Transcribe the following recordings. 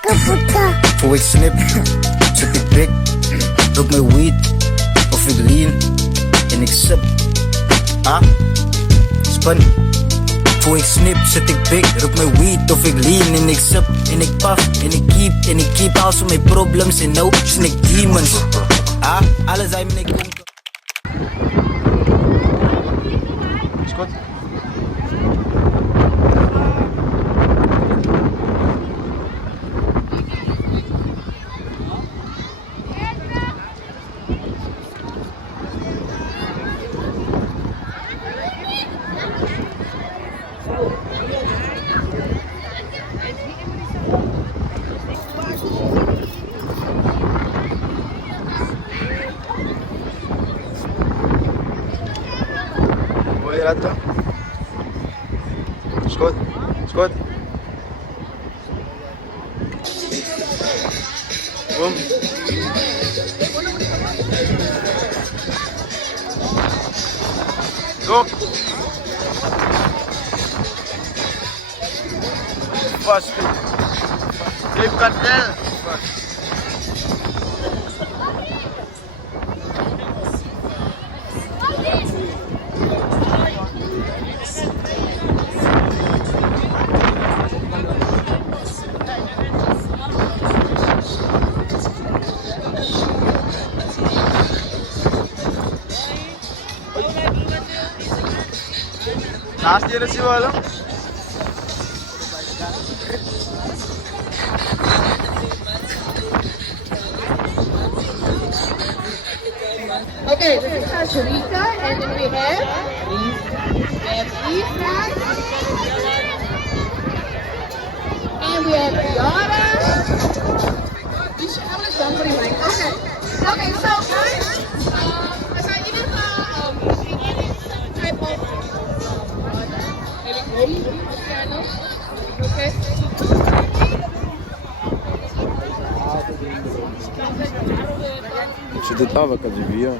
kapot ka. Voor ik snip, zet ik pik, rook mijn weed, of ik lean en ik sip. Ah, spun. Voor ik snip, zet ik pik, rook mijn weed, of ik lean en ik sip. En ik puff, en ik keep also my problems en no snake demons. Ah, alles zijn mijn konken. Is goed? Mooi eruit dan. Is goed, is goed. Boom. Go. Vast. Geef kartel. Vast. Last year si wala. Okay, this is Sharika, and then we have Lisa, and we have Yara. You should have a jump for you, right? Okay. Okay, so guys, as I didn't type of piano, okay. Czy ty tawę kadziwija?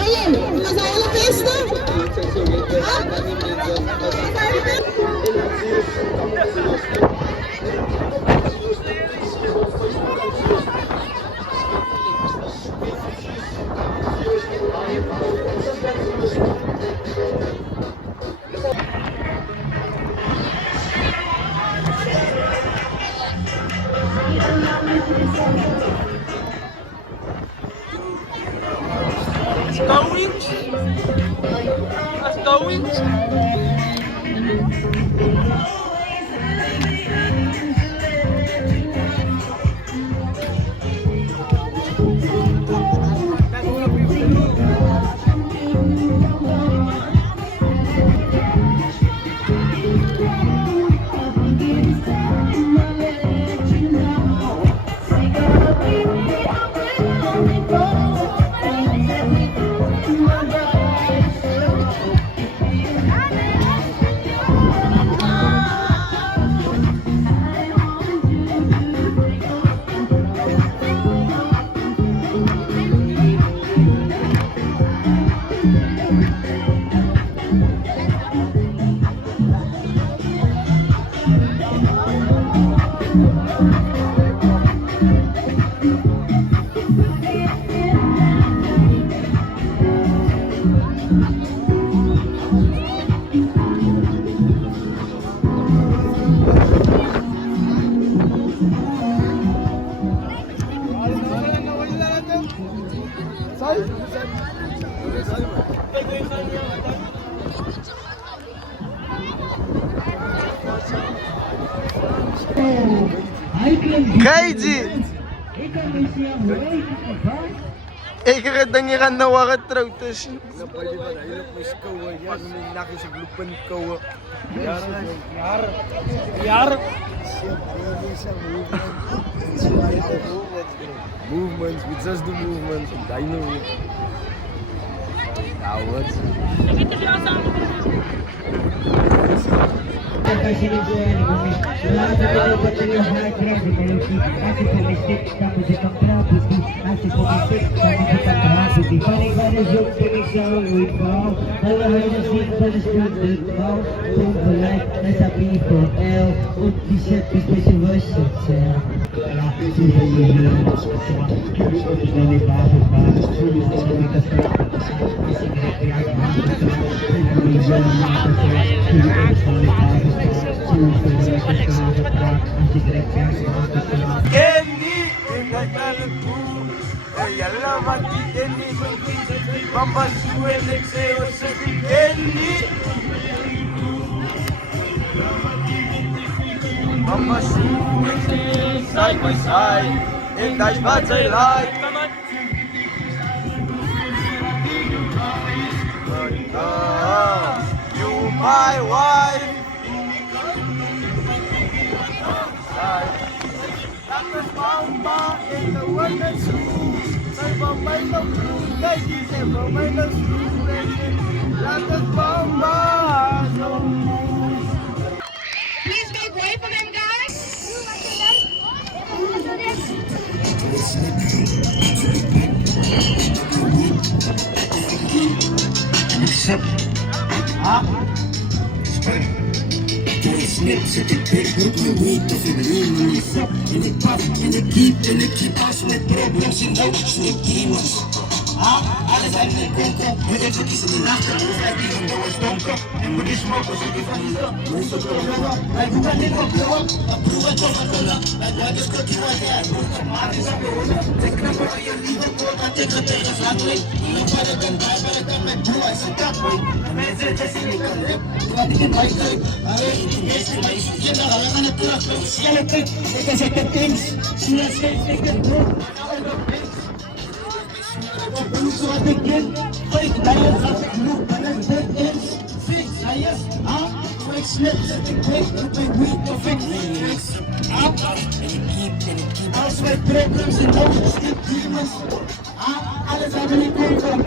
Ayun, masaya na pesta. Let's go. Kaiji! Ik denk je gaat nou waar het trouwt is. Movements, with just the movements, I know. Cowards. Kenny, naglalagpo. Ay, alamat di Kenny. Pampasuin, nagsayo sa di Kenny. Pampasuin, side by side. In that bad I like. Come on. You my wife. Tapos mama in the world that's true. Say mamay no true. Kasi say mamay no true. Tapos mama no. Please make way for them, guys. Snips at the pig, look my weed to feel lean when it's up in the puff, in the keep us with problems in the with demons. Alles eine Bunker, mit der Türkis in die Nacht, da muss like even though it's bunker, and with this smoke, so if I need up, we so go run like who can never blow up, a blue and top of color, like what is cooking right there, I broke up, man is a roller, take up for your legal court, I take a day of flat way, you know better than die, better than my blue eyes and that way, a man's just in the lip, what you can like it, I ain't in this, you know, I'm gonna put up with skeleton, they can say the things, she has said, they can do, so I think fake liars are the blue, but that's dead ends. Fake liars, fake slips, fake weak, fake lyrics. House with problems and no stick demons. Alles haben die Kunden.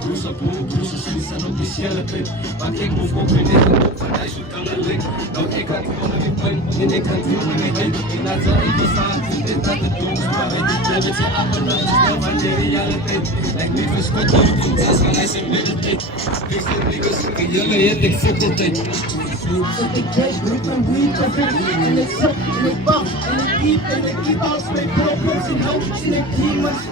Cruza pool, cruza sinsa no bicicleta. Bater com fogo veneno, vai chutando a lei. Não tem carinho no meu pai, nem tem carinho no meu pai. E na zona que sabe, tentando tudo, deve ser a mão de materiality. Like me was cut off, that's when I say meditate. Fix the niggas, and you're gonna take faculty. So they get grip and weak of it, and they suck, and they bump, and they keep out straight problems and hopes and they demons.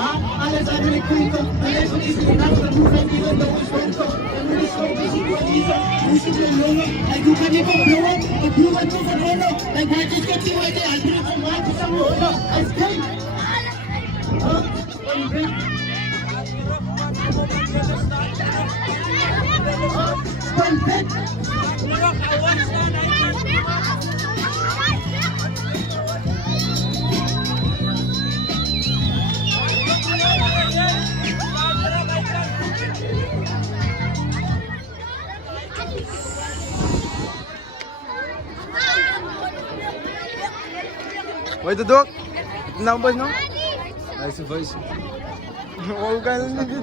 Alles haben die Kunden, und jetzt ist die Nacht, und du kannst even though it's bunker. And when it's so busy, what is it? You should be alone, like you can never blow up, but you want to follow. Like why just get you right there, I'll bring from one to some roller. I stay. What do you think? Spun pet. Vai, Duduk. Não, boys, não? Vai, se vai. O cara não tem.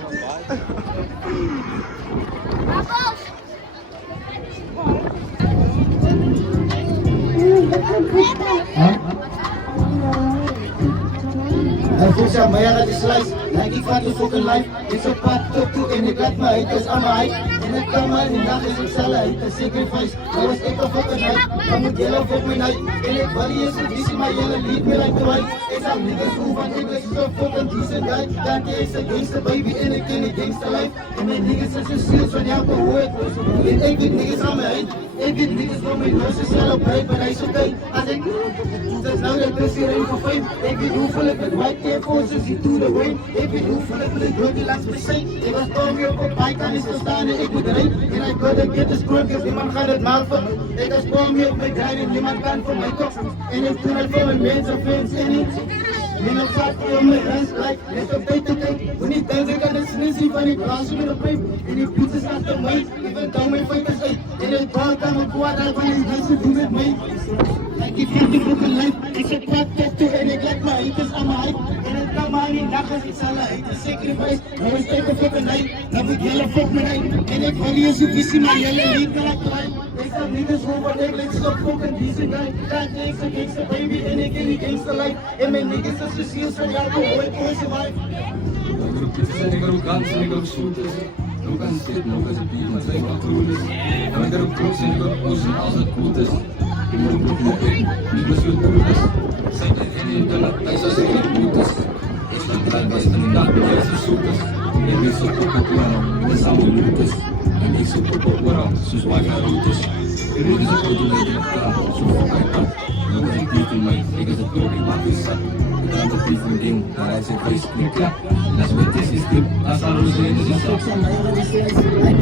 Push up, my other slice. Like if I do fucking life, it's a part to two, and it got my haters on my height. And it come out in nothing, it's a lie, it's a sacrifice. I was take a fucking night, I'm with yellow for my night. And it body is a busy, my yellow lead me like the right. It's a niggas who want English, is a fucking decent guy. Dante is a gangster baby, and it can gangster life. And my niggas is a seals when you have to work. And every niggas on my head, every niggas on my nose is celebrate, but I should die. I think, that's now that this year ain't for fame. Every new full of it, white air forces, you do the rain. Every new full of it, drug laat me zijn. Ik was storm hier op mij, kan niet staan en ik moet erin. En ik wil de get is krukjes, niemand gaat het maal van. Ik was storm hier op mijn trein, niemand kan voor mijn kop. En ik doe het voor mijn mensen, fans en niet. En ik zat voor mijn hands, like, net op tijd te tijd. Wanneer ik dans, ik kan het snissie van die glaasje met een pijp. En die pizzas achter mij, even down mijn fighters uit. En het bal kan me kwaad uit, want die mensen doen met mij. Like if you do broken life, it's a part tattoo and it like my haters on my hype. And it come on die nacht als ik zal uit de sacrifice. Nou is tijd voor een night, dan moet jullie fuck me night. En ik wil je zo visie, maar jullie niet naar ik klein. Ik sta niet eens over, ik lijk zo fucking decent guy. Can't take a gangster baby, en ik in die gangster life. En mijn niggas als je ziels van jou, hoe ik hoor survive. Ik roep pizza's en ik roep guns en ik roep shooters. Ook aan shit, ook als het bier, maar het lijkt wel groen is. En ik roep cross en ik roep ocean als het goed is. Ik roep nog nog ik, niet meer zo goed is. Zijn er geen internet, hij zou zeggen goed is. Ik sta klaar bij en ik laat me juist de shooters. Ik ben zo top op waarom, ik ben samen looters. En ik zo top op waarom, zo zwaar naar routes. Ik moet eens een auto mee in elkaar, zo fuck ik kan. Ik ben geen beat in mij, ik is het ook, ik maak het zat. Ik draai de beat van ding, maar hij zegt wees niet klaar. Laat me het is script, laat alle rozen in de zak.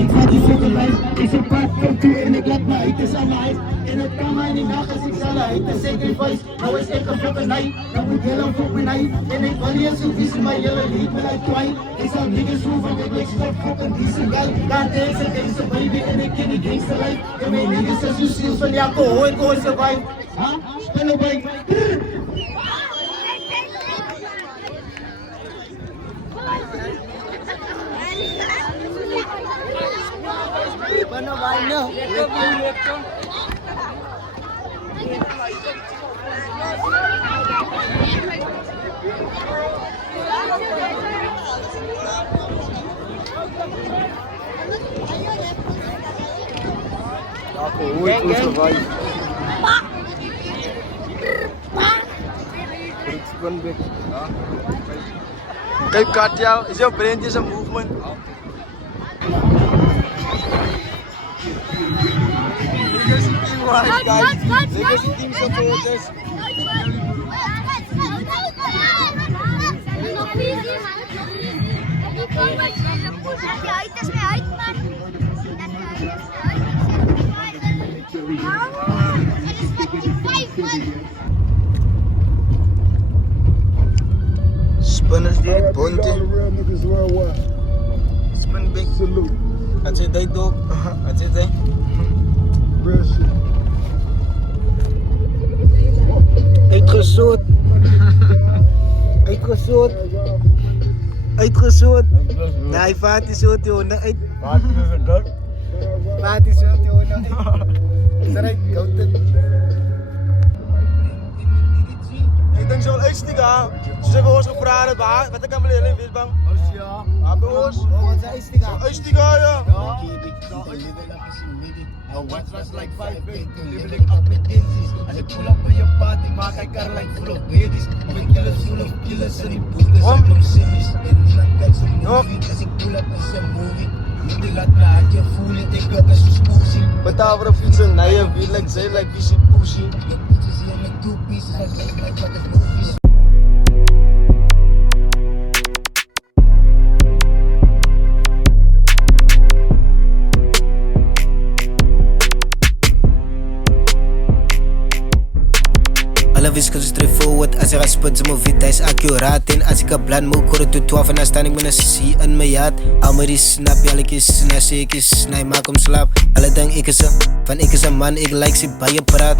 Ik ga die fucking lijf, ik zit paard van toe en ik laat me uit, het is aan mij. En het kan mij niet nacht als ik zal uit de sacrifice. Nou is echt een fucking night, dan moet jullie fucking night. En ik wil je zo visie, maar jullie niet meer uit kwijt. Ik zal niggas roeven, ik lijk zo fucking decent guy. Can't take a gangster baby, en ik in die gangster life. En mijn niggas als je ziels van jou, hoe ik hoor survive. Ha? Spelen bij. Kijk Katja, is jouw braintje een movement? Niggas team white guys, niggas team supporters. Spinners die bonte. Spin big. Salute. Had je dat ook? Had je dat? Real shit. Uitgezoot. Uitgezoot. Uitgezoot. Nee, vaat is zo te honden. Wat is het dat? Vaat is zo te honden. Sorry, counted. Ik denk zo wel uitstikken aan. Ze hebben ons gevraagd, wat ik kan beleven in Visbang. Ja. Hebben we ons? Wat is uitstikken? Uitstikken, ja. What was like 5 feet, living up with inches. Als ik pull up bij je party, maak ik er like full of ladies. Met killers, full of killers en die boekers zijn from series. En niemand kijkt zo'n movie, als ik pull up is een movie. Jullie laat me uit je voelen, ik heb een smoothie. Betaal voor een fietsen, nee, je wiel, like zij, like visie, pussy. Je poetjes hier met 2 pieces, het lijkt like wat het movies. Alle wiskunde straightforward, als ik ga spit, mijn vida is accuraat. En als ik op plan moet korten tot 12 en dan sta ik met een sissie in mijn jaad. Allemaal die snap, jalletjes, na zeekjes, nee, maak hem slaap. Alle denk ik is een, van ik is een man, ik like ze bij je praat.